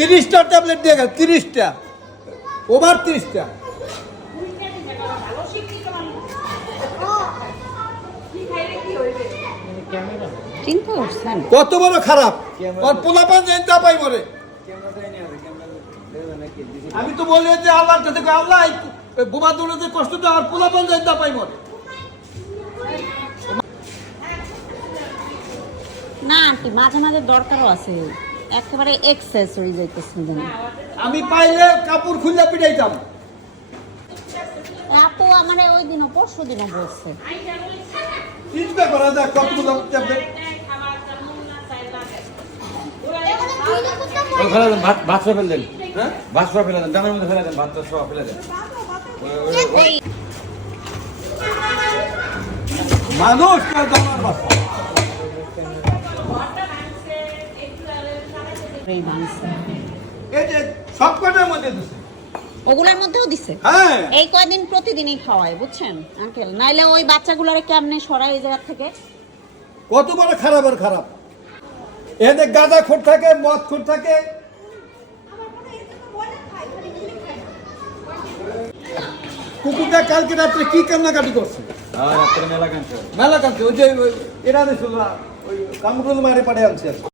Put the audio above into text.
30টা tablet দিয়ে গেছে, 30টা, over 30টা। চিন্তা করছেন কত বড় খারাপ, আর পোলাপান জানতে পাই বলে। আমি তো বলি যে আল্লাহর কাছে কই, আল্লাহ এই বোমা দৌড়াতে কষ্ট তো আর পোলাপান জানতে পাই বলে। না আন্টি, মাঝে মাঝে দরকারও আছে, একেবারে এক্সেস হয়ে যাইতেছে যেন। আমি পাইলে কাপড় খুলে পিটাইতাম। আপু আমার ওই দিনও পরশু দিনও বলছে। চিন্তা করা যায় কতগুলো ট্যাবলেট। ভাত সব ফেলে দেন, হ্যাঁ ভাত সব ফেলে দেন, ডানের মধ্যে ফেলে দেন, ভাতটা সব ফেলে দেন। ওই মানুষ কেউ জানার বাসা। এই ভাঙছে। এই যে সব কটার মধ্যে দিছে। ওগুলোর মধ্যেও দিছে। হ্যাঁ এই কয়দিন প্রতিদিনই খাওয়ায়, বুঝছেন আঙ্কেল, নাইলে ওই বাচ্চাগুলোরে কেমনে সরাই এই জায়গা থেকে। কত বড় খারাপ আর খারাপ। এতে গাঁদা খোর থাকে, মদ খোর থাকে। কুকুরটা কালকে রাত্রে কি কান্নাকাটি করছে, আর রাত্রে মেলা কাঁদছে। মেলা কাঁদছে। ওই যে এরা দিছিল ওই কামরুল মারে পাড়ে আনছে আর কি।